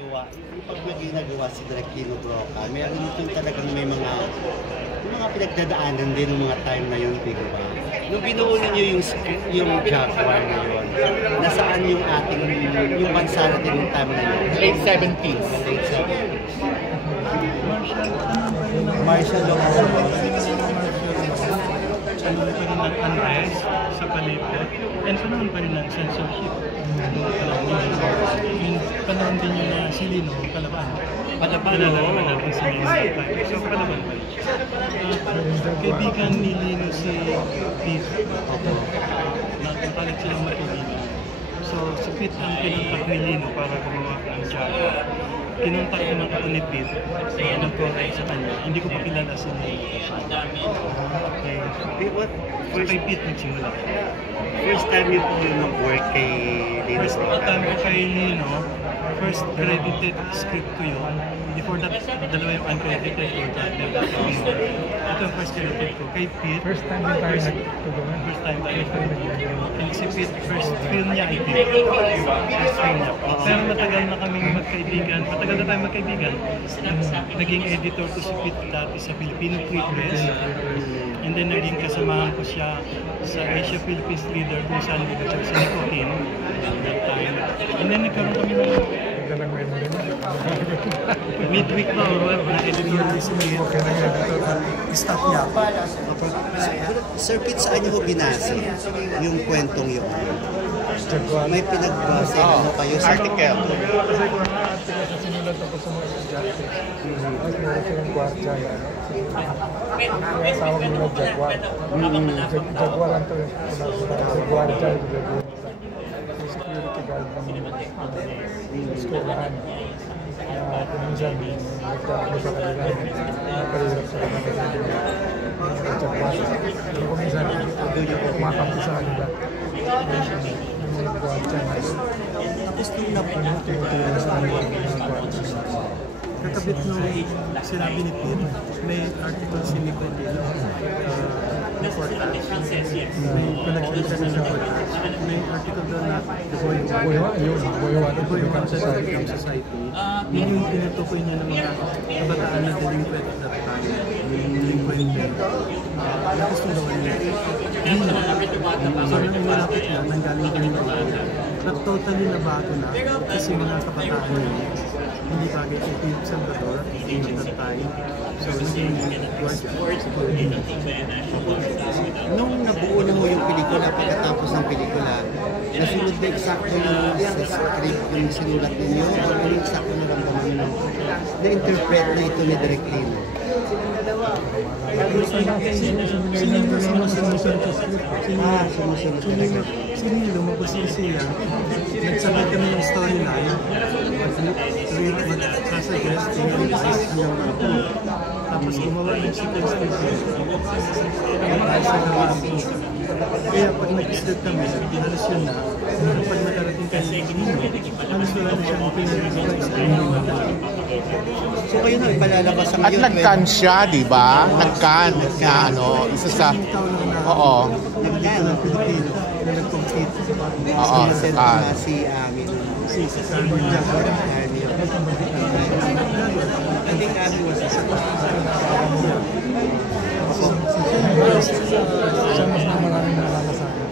ginagawa, yung pag may ginagawa si Directino Broca, meron itong talagang may mga pinagdadaanan din ng mga time na yun, di ba? Nung binuo ninyo yung Jaguar na yun, nasaan yung ating, yung bansa natin yung time na yun? Late 70s. Late 70s. Martial law. Panahon pa rin ng unrest sa palibot and panahon pa rin ng censorship. Panahon din yung mga Silino, Palaban. Palaban natin sa mga so Palaban pa rin siya. Kaibigan ni Lino si Pete. Nakalit silang matulino. So si Pete ang pinuntak ni Lino para gumawa ng Jaguar. Kinuntak ko ng ako ni Pete, nag-contact sa kanya. Hindi ko pa kilala si Lino. First kay Pete nagsimula. First time niyo po yung mag-work kay Lino? First time ko kay Lino, first credited script ko yun. Before that, dalawa yung uncredited ko. Ito yung first credited ko. Kay Pete, First time din tayo nagtulungan. first time tayo and si Pete, first film niya I did. First film niya. Pero matagal na kaming magkaibigan. Matagal na tayo magkaibigan. Naging editor ko si Pete dati sa Filipino Free Press. And then naging kasamahan ko siya sa Asia Philippines Leader kung saan dito siya sa Nicotin that time. And then nagkaroon kami ng midweek pa or what, na-editor ni si Pete. Okay na yan. Stop niya. Sir Pete, saan niyo binasa yung kwentong yun? Jaguar. May pinagbasa ano kayo sa Article. Kasi kung mga article na sinulat ako sa mga estudyante, tapos meron silang gwardiya na kaya tawag nila Jaguar. Jaguar ang tawag sa gwardiya. Yung security guard ng eskwelahan. Kung minsan, nagtatakbo sa kanila, napalirap sa kanila. Jaguar. Kung minsan, kumakampi sa kanila. Tapos nung Tinutulungan sa kanila. Kakabit nung sinabi ni Pete, may article si Nicodino important. May pinag-ibig sa may article doon na The Boy One Society. Yun yung tinutukoy niya ng mga kabataan na delinquent at that time. Delinquent. Gusto naman niya. So nang malapit na, nanggaling din yung na totally nabago na kasi mga kabataan niya hindi bagay kay Philip Salvador at that time. So naging guardian. nung nabuo na mo yung pelikula, pagkatapos ng pelikula, nasunod na eksakto yung sa script yung sinulat ninyo o yung eksakto na ramdaman nyo na-interpret na ito ni Direk Lino? Sumusunod talaga. Sinilo, magpasisiya. Nagsabay kami ng storyline. Mag-suggest yung tapos gumawa ng sequence kaya pag nag-start kami, halos yun na. Pero pag nakarating kami sa Lino, halos wala na siyang pinag-start sa Lino. So kayo na ipalalabas sa At ngayon. nag-can siya, di ba? Nag-can na ano, isa sa... Oo. Nag-can ng Pilipino na nag-compete. Oo, sa can. Si Amin. Si Carmen Jaguar. I think Amin was a Siya mas na maraming naalala sa akin.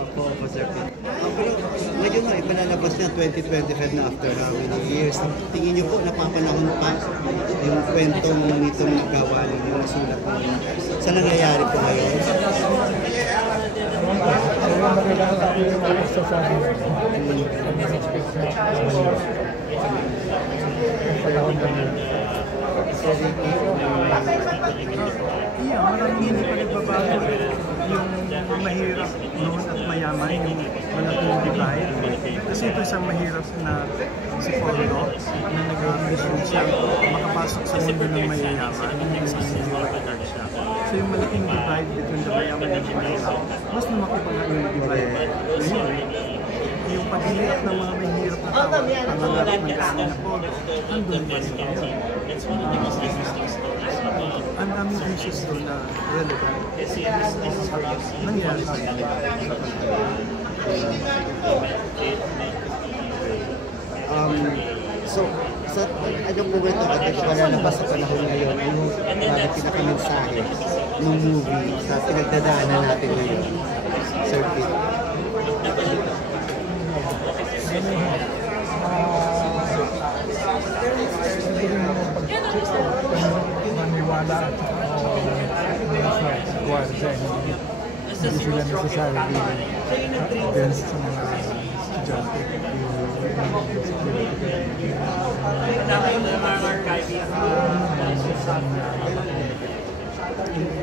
Opo, Sir Pete. Pero ngayon na, ipalalabas na 2025 na after how many years. Tingin niyo po, napapanahon pa yung kwentong itong nagawa ninyo, nasulat ninyo. Sa nangyayari po ngayon? Kaya magandang ako yung mga sasabi. Ang panahon na yun. Yeah, maraming hindi pa nagbabago. Yung mahirap noon at mayaman, yung malaking divide. Kasi ito isang mahirap na si Paulo na nag-mission siya makapasok sa mundo ng mayayaman. So yung malaking divide between the mayaman and the mahirap, mas lumaki pa nga yung divide. Yung paghihirap ng mga mahirap na tao, pangangarap ng kasi na Paulo, andun pa rin yun. Ang daming issues doon na relevant. Nangyari sa So, ano po ba ito? At ito palalabas sa panahon ngayon, ano bakit pinakamensahe ng movie sa pinagdadaanan natin ngayon? Sir Pete. Maniwala at sa gwardiya. Hindi sila necessarily against sa mga estudyante. Yung